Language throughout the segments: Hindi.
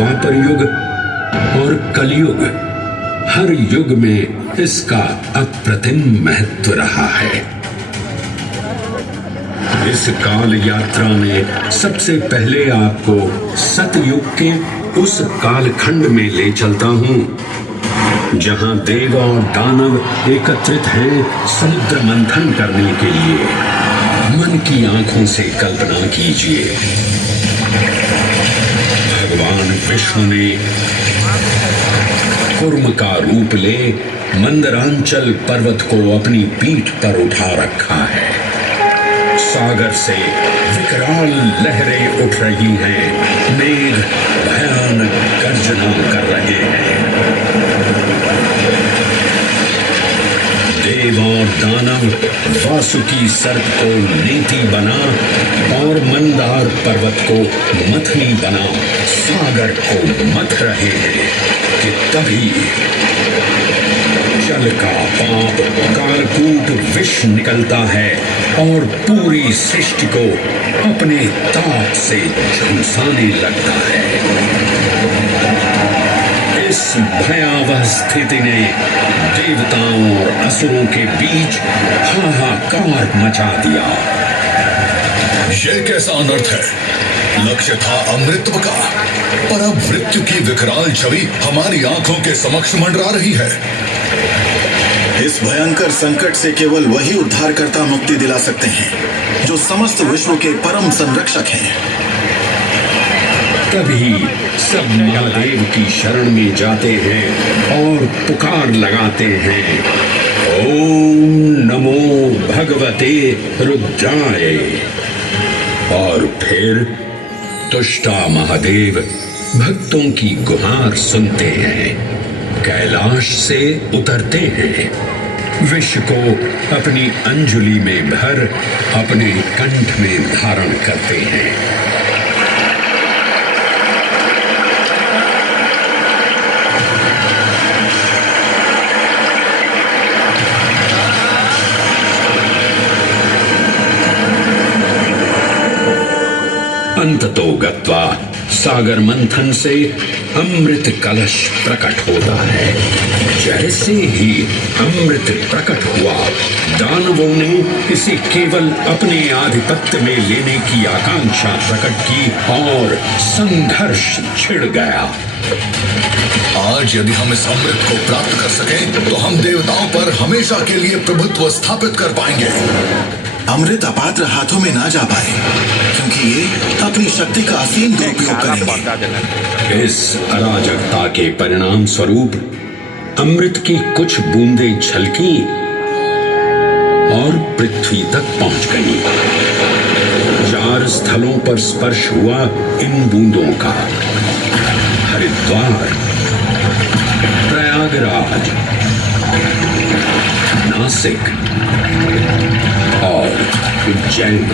द्वापर युग और कलयुग, हर युग में इसका अप्रतिम महत्व रहा है। इस काल यात्रा में सबसे पहले आपको सतयुग के उस कालखंड में ले चलता हूं जहां देव और दानव एकत्रित हैं समुद्र मंथन करने के लिए। मन की आंखों से कल्पना कीजिए, भगवान विष्णु ने कूर्म का रूप ले मंदरांचल पर्वत को अपनी पीठ पर उठा रखा है। सागर से विकराल लहरें उठ रही हैं, मेघ भयानक गर्जना कर रहे हैं। देव और दानव वासुकी सर्प को नीति बना और मंदार पर्वत को मथनी बना सागर को मथ रहे हैं कि तभी जल का पाप कालकूट विष निकलता है और पूरी सृष्टि को अपने ताप से झुलसाने लगता है। इस भयावह स्थिति ने देवताओं और असुरों के बीच हाहाकार मचा दिया। यह कैसा अनर्थ है? लक्ष्य था अमृतत्व का, पर अब मृत्यु की विकराल छवि हमारी आंखों के समक्ष मंडरा रही है। इस भयंकर संकट से केवल वही उद्धारकर्ता मुक्ति दिला सकते हैं जो समस्त विश्व के परम संरक्षक हैं। तभी सब महादेव की शरण में जाते हैं और पुकार लगाते हैं, ओम नमो भगवते रुद्राय। और फिर तुष्टा महादेव भक्तों की गुहार सुनते हैं, कैलाश से उतरते हैं, विष को अपनी अंजुलि में भर अपने कंठ में धारण करते हैं। अंततो गत्वा सागर मंथन से अमृत कलश प्रकट होता है। जैसे ही अमृत प्रकट हुआ, दानवों ने इसे केवल अपने आधिपत्य में लेने की आकांक्षा प्रकट की और संघर्ष छिड़ गया। आज यदि हम इस अमृत को प्राप्त कर सकें तो हम देवताओं पर हमेशा के लिए प्रभुत्व स्थापित कर पाएंगे। अमृत अपात्र हाथों में ना जा पाए, क्योंकि ये अपनी शक्ति का असीम दुरुपयोग करेंगे। इस अराजकता के परिणाम स्वरूप अमृत की कुछ बूंदें छलकी और पृथ्वी तक पहुंच गई। 4 स्थलों पर स्पर्श हुआ इन बूंदों का, हरिद्वार, प्रयागराज, नासिक और उज्जैन।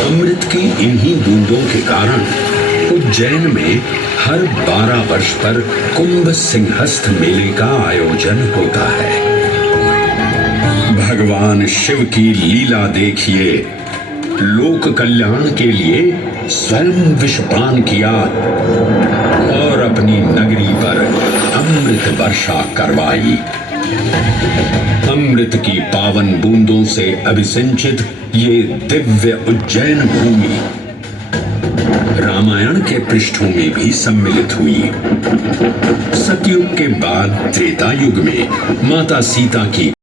अमृत की इन्हीं बूंदों के कारण उज्जैन में हर 12 वर्ष पर कुंभ सिंहस्थ मेले का आयोजन होता है। भगवान शिव की लीला देखिए, लोक कल्याण के लिए स्वयं विषपान किया और अपनी नगरी पर अमृत वर्षा करवाई। अमृत की पावन बूंदों से अभिसिंचित ये दिव्य उज्जैन भूमि रामायण के पृष्ठों में भी सम्मिलित हुई। सतयुग के बाद त्रेता युग में माता सीता की